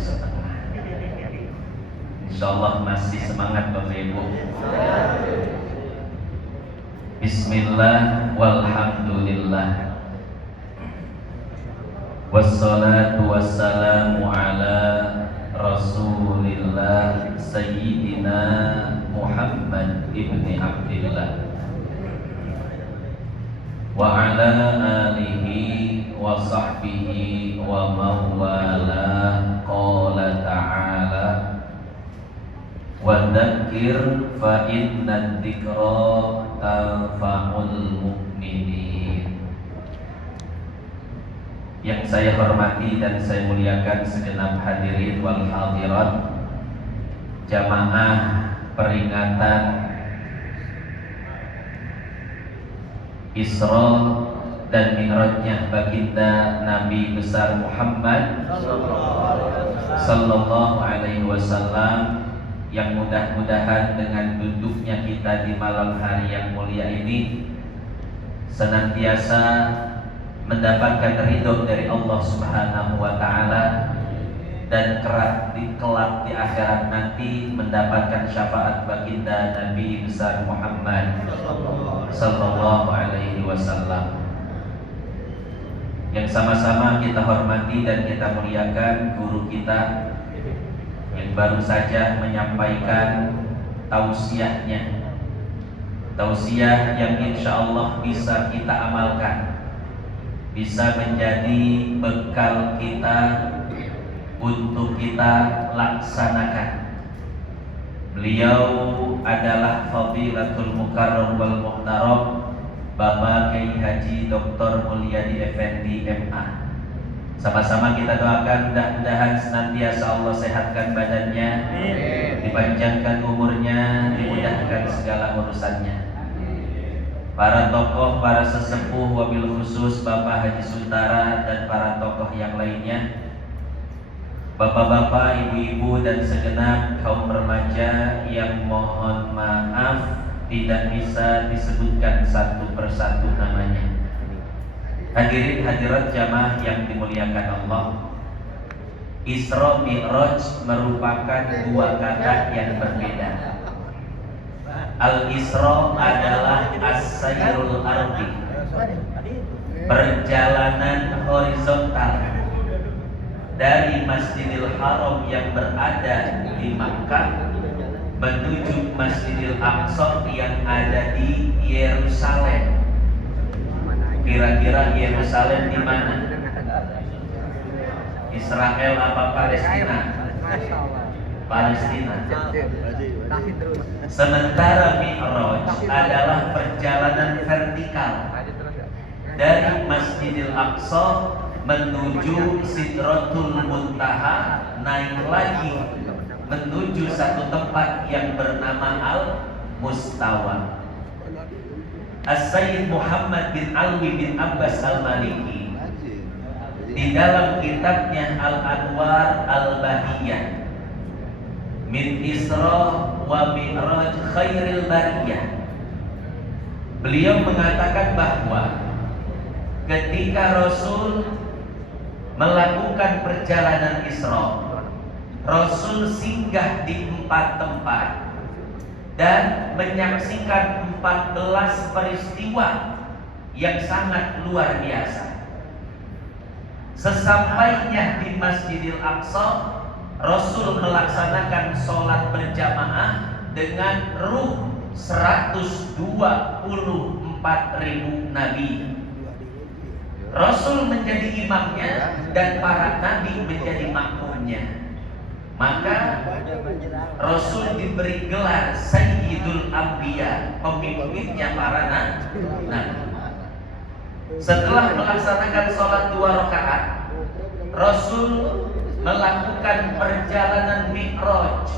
setengah. Insyaallah masih semangat Bapak Ibu. Bismillah walhamdulillah. Wassalatu wassalamu ala Rasulillah Sayyidina Muhammad ibni Abdillah wa ala alihi wa sahbihi wa mawala. Qala ta'ala wa dzakir fa inna dzikra tanfa'ul mu'minin. Yang saya hormati dan saya muliakan segenap hadirin wal hadirat jamaah peringatan Isra dan Mi'rajnya baginda Nabi besar Muhammad sallallahu alaihi wasallam, yang mudah-mudahan dengan duduknya kita di malam hari yang mulia ini senantiasa mendapatkan ridho dari Allah Subhanahu wa taala dan kelak di akhirat nanti mendapatkan syafaat baginda Nabi besar Muhammad sallallahu alaihi wasallam. Yang sama-sama kita hormati dan kita muliakan guru kita yang baru saja menyampaikan tausiahnya, tausiah yang insya Allah bisa kita amalkan, bisa menjadi bekal kita untuk kita laksanakan. Beliau adalah Fadilatul Mukarram wal Muhtaram Bapak Kiai Haji Dr. Mulyadi Effendi MA. Sama-sama kita doakan mudah-mudahan senantiasa Allah sehatkan badannya, dipanjangkan umurnya, dimudahkan segala urusannya. Para tokoh, para sesepuh, wabil khusus Bapak Haji Suntara dan para tokoh yang lainnya, bapak-bapak, ibu-ibu dan segenap kaum remaja yang mohon maaf tidak bisa disebutkan satu persatu namanya. Hadirin hadirat jamaah yang dimuliakan Allah, Isra Mi'raj merupakan dua kata yang berbeda. Al-Isra adalah as-sayrul ardi, perjalanan horizontal dari Masjidil Haram yang berada di Makkah menuju Masjidil Aqsa yang ada di Yerusalem. Kira-kira Yerusalem di mana? Israel apa Palestina? Palestina. Sementara Mi'raj adalah perjalanan vertikal dari Masjidil Aqsa menuju Sidratul Muntaha, naik lagi menuju satu tempat yang bernama Al-Mustawa. As-Sayyid Muhammad bin Alwi bin Abbas Al-Maliki di dalam kitabnya Al-Anwar Al-Bahiyah min Isra wa Mi'raj Khairil Bariyah, beliau mengatakan bahwa ketika Rasul melakukan perjalanan Isra, Rasul singgah di 4 tempat dan menyaksikan 14 peristiwa yang sangat luar biasa. Sesampainya di Masjidil Aqsa, Rasul melaksanakan sholat berjamaah dengan ruh 124.000 nabi. Rasul menjadi imamnya dan para nabi menjadi makmumnya. Maka Rasul diberi gelar Sayyidul Anbiya, pemimpinnya para nabi. Setelah melaksanakan sholat 2 rakaat, Rasul melakukan perjalanan Mi'raj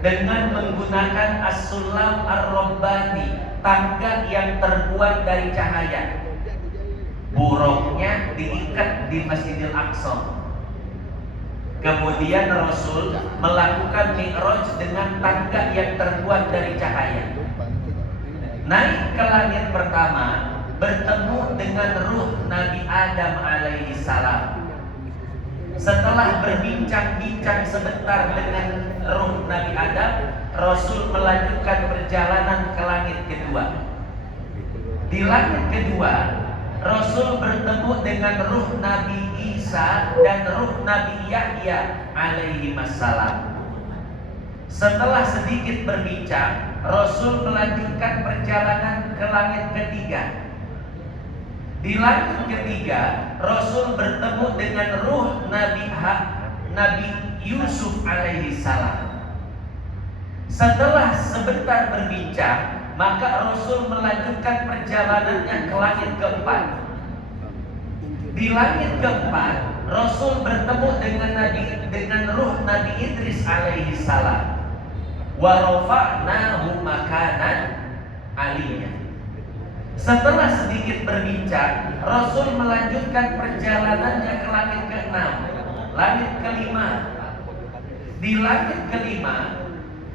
dengan menggunakan as-sulam ar-rabbani, tangga yang terbuat dari cahaya. Buruknya diikat di Masjidil Aqsa. Kemudian Rasul melakukan Mi'raj dengan tangga yang terbuat dari cahaya. Naik ke langit pertama, bertemu dengan ruh Nabi Adam alaihi salam. Setelah berbincang-bincang sebentar dengan ruh Nabi Adam, Rasul melanjutkan perjalanan ke langit kedua. Di langit kedua, Rasul bertemu dengan ruh Nabi Isa dan ruh Nabi Yahya alaihi wassalam. Setelah sedikit berbincang, Rasul melanjutkan perjalanan ke langit ketiga. Di langit ketiga, Rasul bertemu dengan ruh Nabi Yusuf alaihi salam. Setelah sebentar berbincang, maka Rasul melanjutkan perjalanannya ke langit keempat. Di langit keempat, Rasul bertemu dengan ruh Nabi Idris alaihi salam. Wa rafa'nahu makanan aliyya. Setelah sedikit berbincang, Rasul melanjutkan perjalanannya ke langit keenam, langit kelima. Di langit kelima,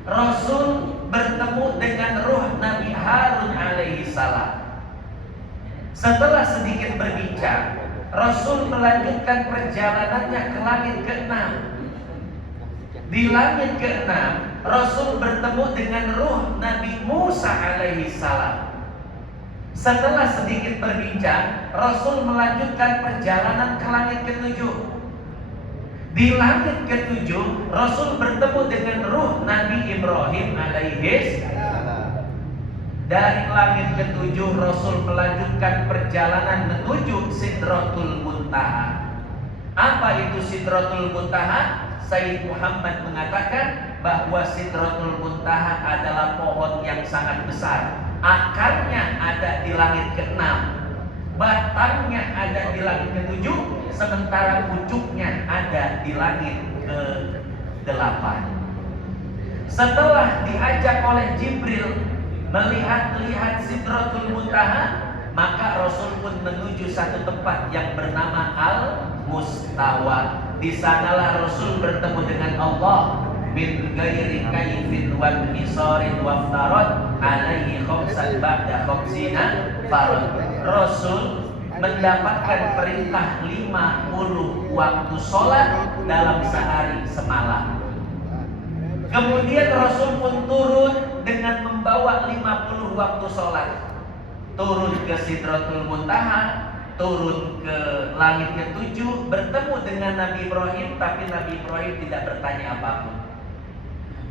Rasul bertemu dengan ruh Nabi Harun alaihi salam. Setelah sedikit berbincang, Rasul melanjutkan perjalanannya ke langit keenam. Di langit keenam, Rasul bertemu dengan ruh Nabi Musa alaihi salam. Setelah sedikit berbincang, Rasul melanjutkan perjalanan ke langit ketujuh. Di langit ketujuh, Rasul bertemu dengan ruh Nabi Ibrahim alaihi salam. Dari langit ketujuh, Rasul melanjutkan perjalanan menuju Sidratul Muntaha. Apa itu Sidratul Muntaha? Sayyid Muhammad mengatakan bahwa Sidratul Muntaha adalah pohon yang sangat besar. Akarnya ada di langit keenam, batangnya ada di langit ketujuh, sementara pucuknya ada di langit ke-8. Setelah diajak oleh Jibril melihat Sidratul Muntaha, maka Rasul pun menuju satu tempat yang bernama Al-Mustawa. Di sanalah Rasul bertemu dengan Allah min ghairi kaifin wa misarin waftarad alaihi khamsan ba'da khamsina farad. Rasul mendapatkan perintah 50 waktu sholat dalam sehari semalam. Kemudian Rasul pun turun dengan membawa 50 waktu sholat. Turun ke Sidratul Muntaha, turun ke langit ketujuh, bertemu dengan Nabi Ibrahim, tapi Nabi Ibrahim tidak bertanya apapun.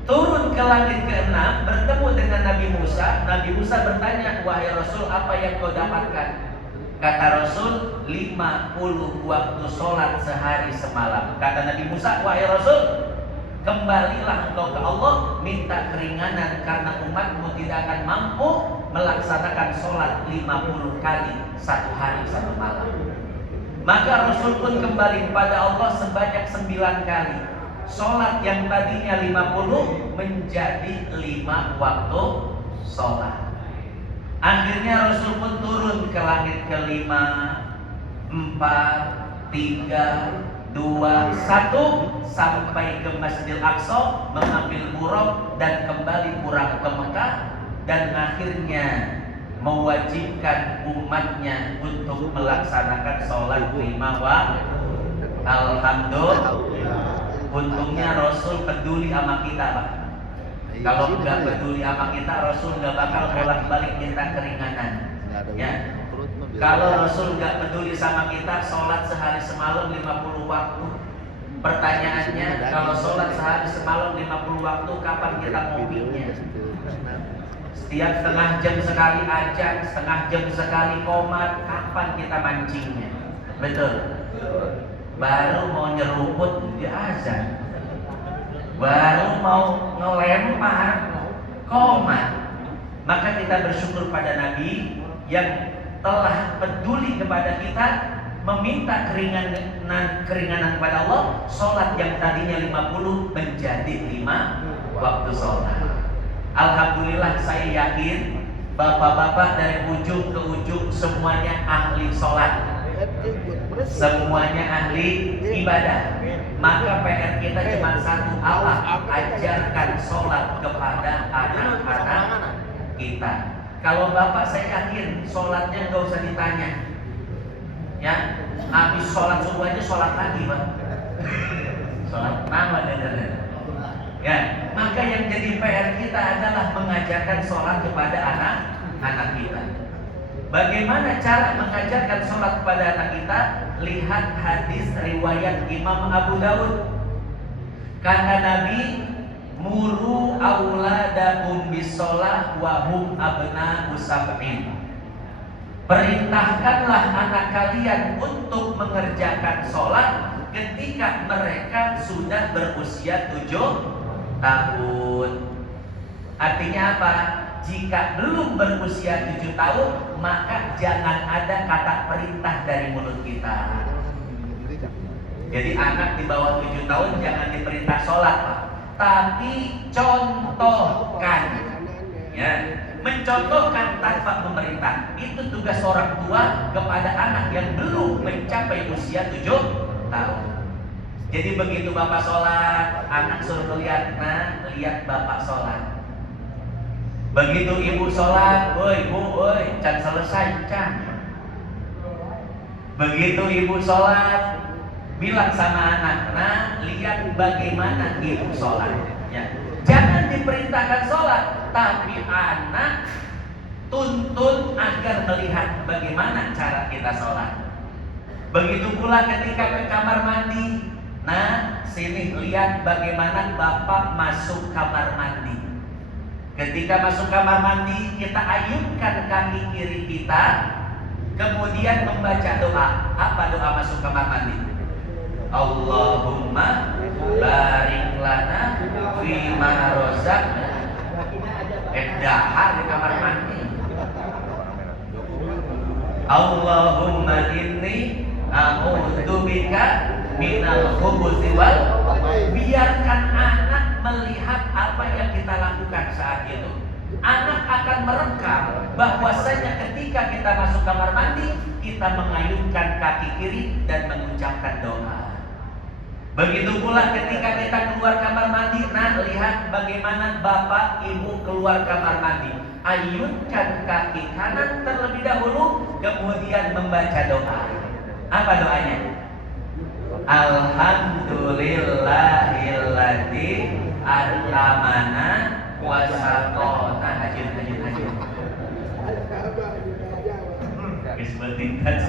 Turun ke langit keenam, bertemu dengan Nabi Musa. Nabi Musa bertanya, wahai Rasul, apa yang kau dapatkan? Kata Rasul, 50 waktu sholat sehari semalam. Kata Nabi Musa, wahai Rasul, kembalilah engkau ke Allah, minta keringanan karena umatmu tidak akan mampu melaksanakan sholat 50 kali satu hari satu malam. Maka Rasul pun kembali kepada Allah sebanyak 9 kali. Sholat yang tadinya 50 menjadi 5 waktu sholat. Akhirnya Rasul pun turun ke langit kelima, 4, 3, 2, 1 sampai ke Masjidil Aqsa, mengambil buraq dan kembali pulang ke Mekah, dan akhirnya mewajibkan umatnya untuk melaksanakan sholat 5 waktu. Alhamdulillah. Untungnya Rasul peduli sama kita, Pak. Kalau nggak peduli sama kita, Rasul nggak bakal bolak-balik minta keringanan. Ya. Kalau Rasul nggak peduli sama kita, sholat sehari semalam 50 waktu. Pertanyaannya, kalau sholat sehari semalam 50 waktu, kapan kita ngopinya? Setiap setengah jam sekali azan, setengah jam sekali qomat, kapan kita mancingnya? Betul. Baru mau nyeruput di azan, baru mau ngelempar qomat. Maka kita bersyukur pada Nabi yang telah peduli kepada kita, meminta keringanan kepada Allah. Sholat yang tadinya 50 menjadi 5 waktu sholat. Alhamdulillah, saya yakin bapak-bapak dari ujung ke ujung semuanya ahli sholat, semuanya ahli ibadah. Maka PR kita cuma satu, Allah ajarkan sholat kepada anak-anak kita. Kalau bapak, saya yakin sholatnya nggak usah ditanya, ya. Habis sholat subuh aja sholat lagi, Pak. Sholat nama dan ya, maka yang jadi PR kita adalah mengajarkan sholat kepada anak kita. Bagaimana cara mengajarkan sholat kepada anak kita? Lihat hadis riwayat Imam Abu Dawud. Kata Nabi, muru auladakum bisolah wahum abna'u sab'in. Perintahkanlah anak kalian untuk mengerjakan sholat ketika mereka sudah berusia 7 tahun. Artinya apa? Jika belum berusia 7 tahun, maka jangan ada kata perintah dari mulut kita. Jadi anak di bawah 7 tahun jangan diperintah sholat, Pak. Tapi contohkan, ya, mencontohkan tanpa memerintah. Itu tugas orang tua kepada anak yang belum mencapai usia 7 tahun. Jadi begitu bapak sholat, anak suruh lihat, nah lihat bapak sholat. Begitu ibu sholat, woi bu, woi, can selesai, can. Begitu ibu sholat, bilang sama anak, nah lihat bagaimana ibu sholat. Ya. Jangan diperintahkan sholat, tapi anak tuntun agar melihat bagaimana cara kita sholat. Begitu pula ketika ke kamar mandi, nah sini lihat bagaimana bapak masuk kamar mandi. Ketika masuk kamar mandi, kita ayunkan kaki kiri kita, kemudian membaca doa. Apa doa masuk kamar mandi? Allahumma barik lana fima rozaqna. Dahar di kamar mandi. Allahumma inni a'udzubika minal khubuthi wal. Biarkan anak melihat apa yang kita lakukan saat itu. Anak akan merekam bahwasanya ketika kita masuk kamar mandi, kita mengayunkan kaki kiri dan mengucapkan doa. Begitu pula ketika kita keluar kamar mandi, nah lihat bagaimana bapak ibu keluar kamar mandi. Ayunkan kaki kanan terlebih dahulu, kemudian membaca doa. Apa doanya? Alhamdulillahilladzi at'amana wa saqana. Hajin. Bismillah.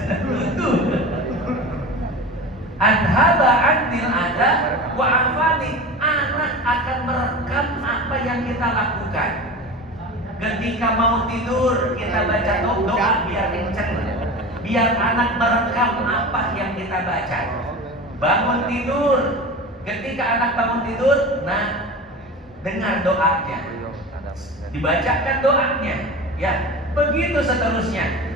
Adhaba anil ada wa afani. Anak akan merekam apa yang kita lakukan. Ketika mau tidur, kita baca doa biar kenceng. Biar anak merekam apa yang kita baca. Bangun tidur, ketika anak bangun tidur, nah dengar doanya, dibacakan doanya, ya begitu seterusnya.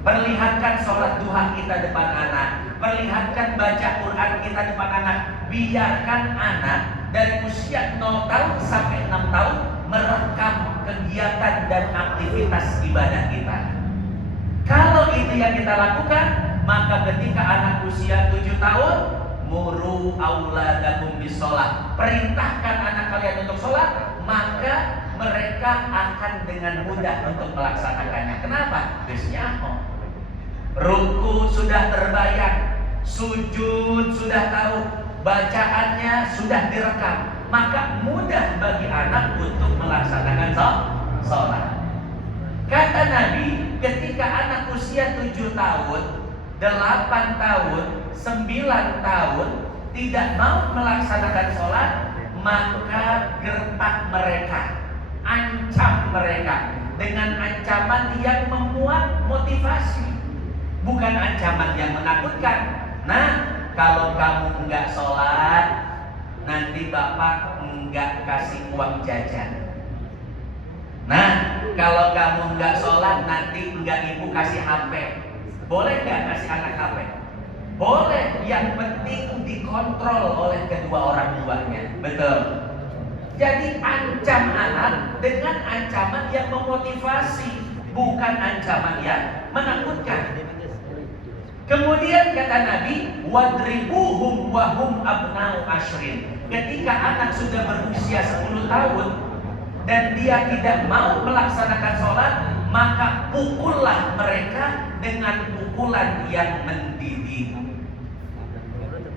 Perlihatkan sholat duha kita depan anak, perlihatkan baca Quran kita depan anak. Biarkan anak dari usia 0 tahun sampai 6 tahun merekam kegiatan dan aktivitas ibadah kita. Kalau itu yang kita lakukan, maka ketika anak usia 7 tahun, muru auladakum bisolah, perintahkan anak kalian untuk sholat, maka mereka akan dengan mudah untuk melaksanakannya. Kenapa? Biasanya ruku sudah terbayang, sujud sudah tahu, bacaannya sudah direkam, maka mudah bagi anak untuk melaksanakan sholat. Kata Nabi, ketika anak usia 7 tahun, 8 tahun, 9 tahun tidak mau melaksanakan sholat, maka gertak mereka, ancam mereka dengan ancaman yang memuat motivasi, bukan ancaman yang menakutkan. Nah, kalau kamu enggak sholat, nanti bapak enggak kasih uang jajan. Nah, kalau kamu enggak sholat, nanti enggak ibu kasih HP. Boleh enggak kasih anak HP? Boleh, yang penting dikontrol oleh kedua orang tuanya. Betul. Jadi ancam anak dengan ancaman yang memotivasi, bukan ancaman yang menakutkan. Kemudian kata Nabi, wadribuhum wahum abna'u ashrin. Ketika anak sudah berusia 10 tahun dan dia tidak mau melaksanakan sholat, maka pukullah mereka dengan pukulan yang mendidih.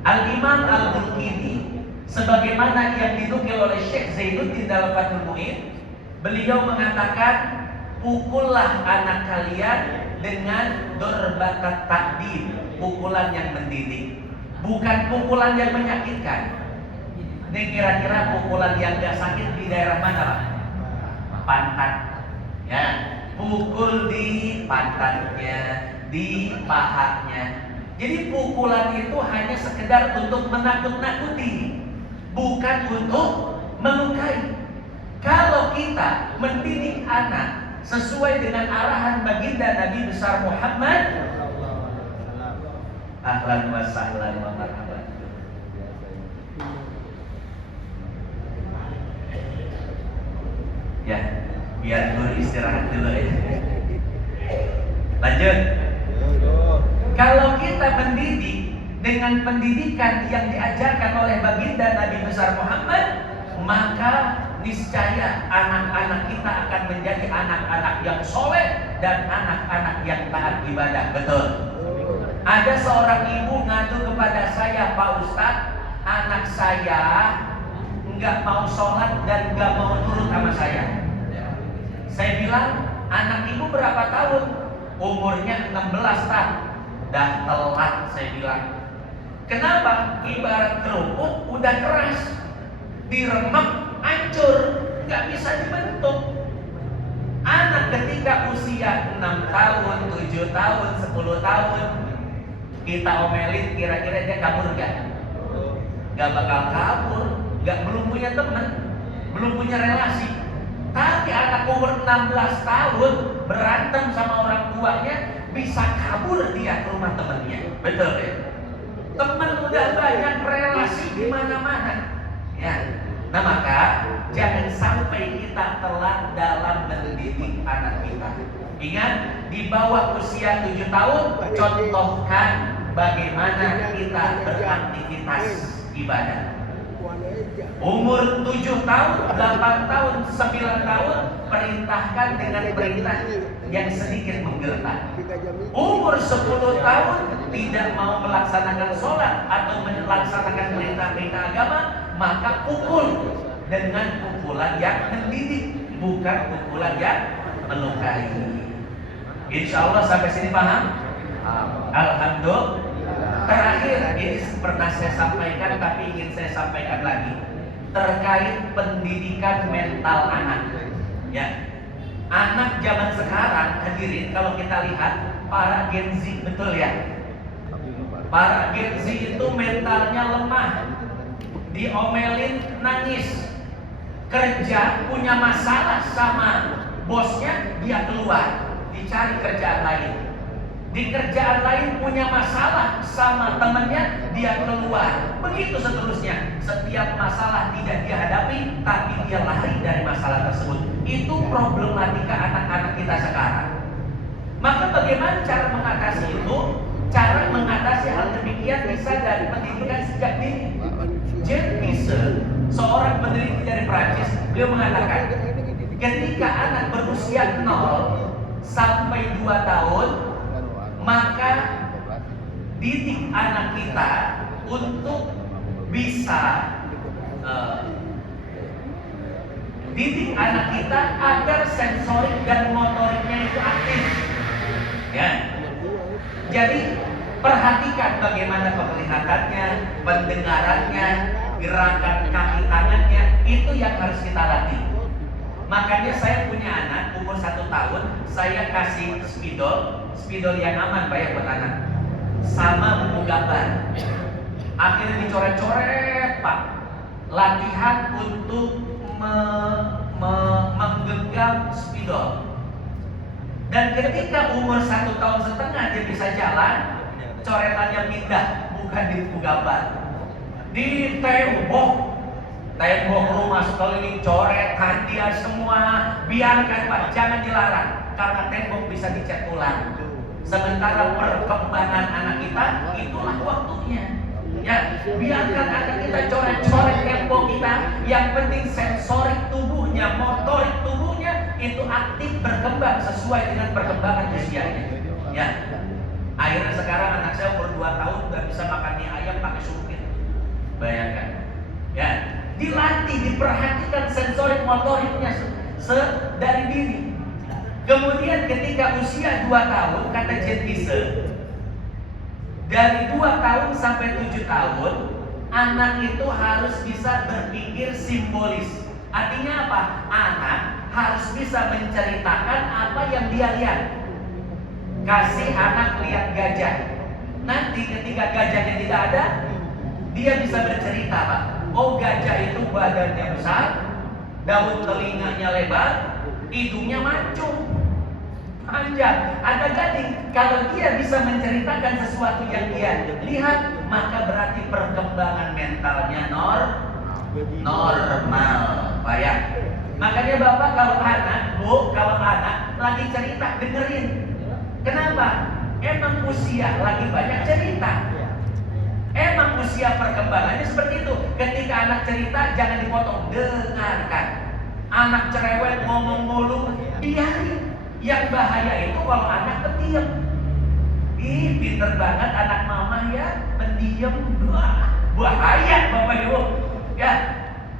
Al-Imam Al-Bulkini sebagaimana yang dinukil oleh Syekh Zainuddin dalam Fathul Mu'in, beliau mengatakan, pukullah anak kalian dengan dorbatat takdim, pukulan yang mendidik, bukan pukulan yang menyakitkan. Ini kira-kira pukulan yang gak sakit di daerah mana, Pak? Pantat. Ya, pukul di pantatnya, di pahanya. Jadi pukulan itu hanya sekedar untuk menakut-nakuti, bukan untuk melukai. Kalau kita mendidik anak sesuai dengan arahan baginda Nabi besar Muhammad, ahlan wa sahlan wa marhaban. Ya, biar guru istirahat dulu ya. Lanjut. Kalau kita mendidik dengan pendidikan yang diajarkan oleh baginda Nabi besar Muhammad, maka niscaya anak-anak kita akan menjadi anak-anak yang soleh dan anak-anak yang taat ibadah. Betul. Ada seorang ibu ngadu kepada saya, Pak Ustadz, anak saya nggak mau sholat dan nggak mau turut sama saya. Saya bilang, anak ibu berapa tahun? Umurnya 16 tahun. Dah telat, saya bilang. Kenapa? Ibarat kerupuk udah keras, diremek hancur, nggak bisa dibentuk. Anak ketika usia 6 tahun, 7 tahun, 10 tahun, kita omelin, kira-kira dia kabur nggak? Nggak bakal kabur, belum punya teman, belum punya relasi. Tapi anak umur 16 tahun berantem sama orang tuanya, bisa kabur dia ke rumah temannya. Betul ya? Teman udah banyak, relasi di mana-mana. Ya. Nah, maka jangan sampai kita telat dalam mendidik anak kita. Ingat, di bawah usia 7 tahun, contohkan bagaimana kita beraktivitas ibadah. Umur 7 tahun, 8 tahun, 9 tahun, perintahkan dengan perintah yang sedikit menggertak. Umur 10 tahun tidak mau melaksanakan sholat atau melaksanakan perintah-perintah agama, maka pukul dengan pukulan yang mendidik, bukan pukulan yang melukai. Insya Allah sampai sini paham? Alhamdulillah. Terakhir, ini pernah saya sampaikan tapi ingin saya sampaikan lagi terkait pendidikan mental anak. Ya, anak zaman sekarang, hadirin, kalau kita lihat para Gen Z, betul ya? Para Gen Z itu mentalnya lemah, diomelin nangis, kerja punya masalah sama bosnya, dia keluar, dicari kerjaan lain. Di kerjaan lain punya masalah sama temannya, dia keluar. Begitu seterusnya. Setiap masalah tidak dia hadapi, tapi dia lari dari masalah tersebut. Itu problematika anak-anak kita sekarang. Maka bagaimana cara mengatasi itu? Cara mengatasi hal demikian bisa dari pendidikan sejak dini. Jean Piaget, seorang peneliti dari Prancis, beliau mengatakan, ketika anak berusia 0 sampai 2 tahun, maka didik anak kita untuk bisa didik anak kita agar sensorik dan motoriknya itu aktif. Ya. Jadi perhatikan bagaimana penglihatannya, pendengarannya, gerakan kaki tangannya, itu yang harus kita latih. Makanya saya punya anak umur 1 tahun, saya kasih spidol yang aman Pak ya buat anak, sama buku gambar. Akhirnya dicoret-coret Pak, latihan untuk menggenggam spidol. Dan ketika umur 1,5 tahun dia bisa jalan, coretannya pindah, bukan di buku gambar, di tembok rumah sekeliling coret, hadiah semua. Biarkan Pak, jangan dilarang, karena tembok bisa dicat ulang. Sementara perkembangan anak kita, itulah waktunya. Ya, biarkan anak kita coret-coret tembok kita. Yang penting sensorik tubuhnya, motorik tubuhnya itu aktif berkembang sesuai dengan perkembangan usianya. Ya, akhirnya sekarang anak saya umur 2 tahun udah bisa makan mie ayam pakai suruh dilatih, diperhatikan sensorik motoriknya dari dini. Kemudian ketika usia 2 tahun, kata Jet Kisser, dari 2 tahun sampai 7 tahun, anak itu harus bisa berpikir simbolis. Artinya apa? Anak harus bisa menceritakan apa yang dia lihat. Kasih anak lihat gajah. Nanti ketika gajahnya tidak ada, dia bisa bercerita, Pak. Oh, gajah itu badannya besar, daun telinganya lebar, hidungnya mancung, panjang, ada gading. Kalau dia bisa menceritakan sesuatu yang dia lihat, maka berarti perkembangan mentalnya normal, Pak ya. Makanya Bapak kalau anak lagi cerita, dengerin. Kenapa? Emang usia lagi banyak cerita. Emang usia perkembangannya seperti itu. Ketika anak cerita, jangan dipotong, dengarkan. Anak cerewet ngomong mulu, biarin. Yang bahaya itu kalau anak pendiam. Ih, pinter banget anak mama ya, pendiam. Bahaya Bapak Ibu. Ya,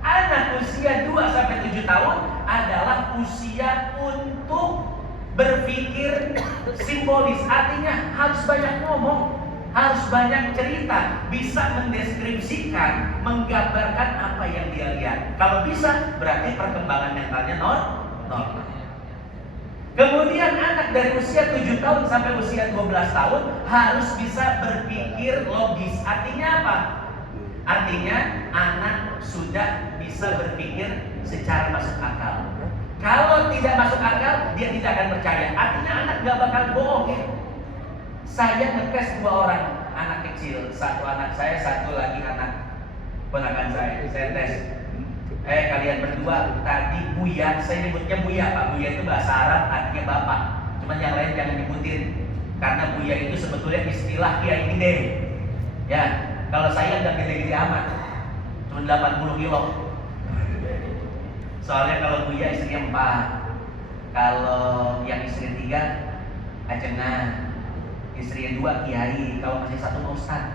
anak usia 2 sampai 7 tahun adalah usia untuk berpikir simbolis. Artinya harus banyak ngomong, harus banyak cerita, bisa mendeskripsikan, menggambarkan apa yang dia lihat. Kalau bisa, berarti perkembangan mentalnya normal. Kemudian anak dari usia 7 tahun sampai usia 12 tahun harus bisa berpikir logis. Artinya apa? Artinya anak sudah bisa berpikir secara masuk akal. Kalau tidak masuk akal, dia tidak akan percaya. Artinya anak gak bakal bohong ya. Saya ngetes 2 orang anak kecil, 1 anak saya, 1 lagi anak ponakan saya. Saya tes. Kalian berdua tadi Buya, saya nyebutnya Buya Pak. Buya itu bahasa Arab artinya bapak. Cuman yang lain jangan nyebutin, karena Buya itu sebetulnya istilah kiai gede. Ya, kalau saya udah gede-gede amat, cuma 80 kilo. Soalnya kalau Buya istrinya 4, kalau yang istri 3 ajengan, istri yang 2 kiai, kalau masih 1 ustaz.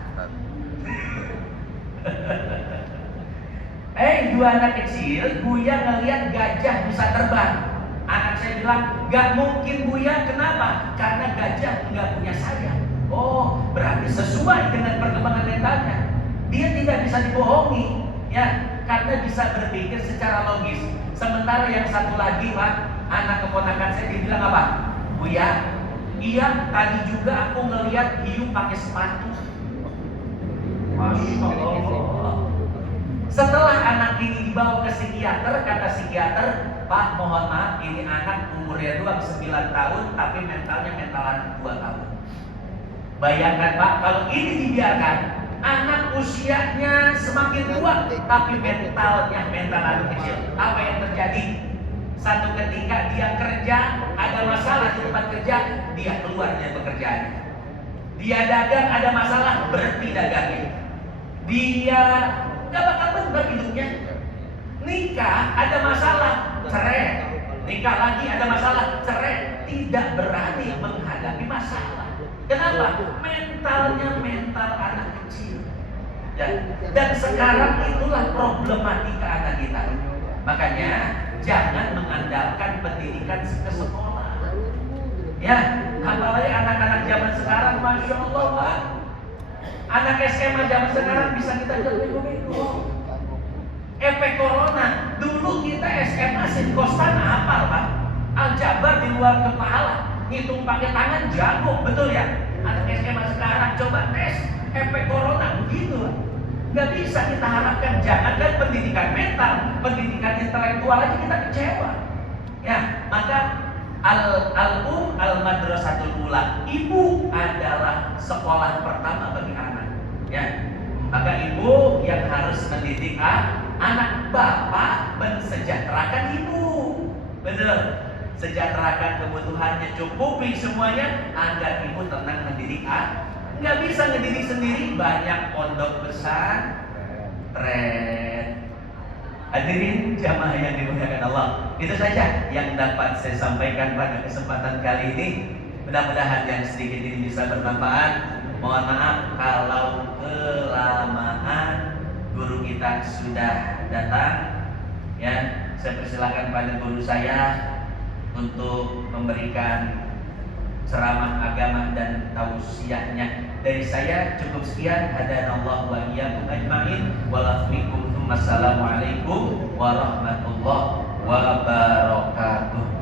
2 anak kecil, Buya ngeliat gajah bisa terbang. Anak saya bilang, gak mungkin Buya, kenapa? Karena gajah nggak punya sayap. Oh, berarti sesuai dengan perkembangan mentalnya. Dia tidak bisa dibohongi, ya, karena bisa berpikir secara logis. Sementara yang 1 lagi, Pak, anak keponakan saya, dibilang apa? Buya, iya, tadi juga aku ngeliat hiu pakai sepatu. Masya Allah. Setelah anak ini dibawa ke psikiater, kata psikiater, Pak, mohon maaf, ini anak umurnya doang 9 tahun, tapi mentalnya mental anak 2 tahun. Bayangkan Pak, kalau ini dibiarkan, anak usianya semakin tua, tapi mentalnya mental anak kecil. Apa yang terjadi? Satu ketika dia kerja, ada masalah di tempat kerja, dia keluar dari pekerjaannya. Dia dagang, ada masalah, berhenti dagangnya. Dia gak bakal benar hidupnya. Nikah, ada masalah, cerai. Nikah lagi, ada masalah, cerai. Tidak berani menghadapi masalah. Kenapa? Mentalnya mental anak kecil. Dan sekarang itulah problematika anak kita. Makanya jangan mengandalkan pendidikan ke sekolah. Ya, apalagi anak-anak zaman sekarang, Masya Allah, Pak. Anak SMA zaman sekarang bisa kita bego-bego. Efek corona. Dulu kita SMA Sinkostan hafal, Pak. Aljabar di luar kepala, ngitung pakai tangan jago, betul ya? Anak SMA sekarang coba tes efek corona begitu. Gak bisa kita harapkan, jangankan pendidikan mental, pendidikan intelektual aja kita kecewa. Ya, maka al-madrasatul ula, ibu adalah sekolah pertama bagi anak. Ya, maka ibu yang harus mendidik anak. Bapak mensejahterakan ibu, betul. Sejahterakan kebutuhannya, cukupi semuanya agar ibu tenang mendidik anak. Nggak bisa ngedidik sendiri, banyak pondok besar, tren. Hadirin jamaah yang dimuliakan Allah, itu saja yang dapat saya sampaikan pada kesempatan kali ini. Mudah-mudahan yang sedikit ini bisa bermanfaat. Mohon maaf kalau kelamaan, guru kita sudah datang. Ya, saya persilakan pada guru saya untuk memberikan ceramah agama dan tausiahnya. Dari saya cukup sekian. Hadanallahu wa iyyakum ajmain. Wassalamualaikum warahmatullahi wabarakatuh.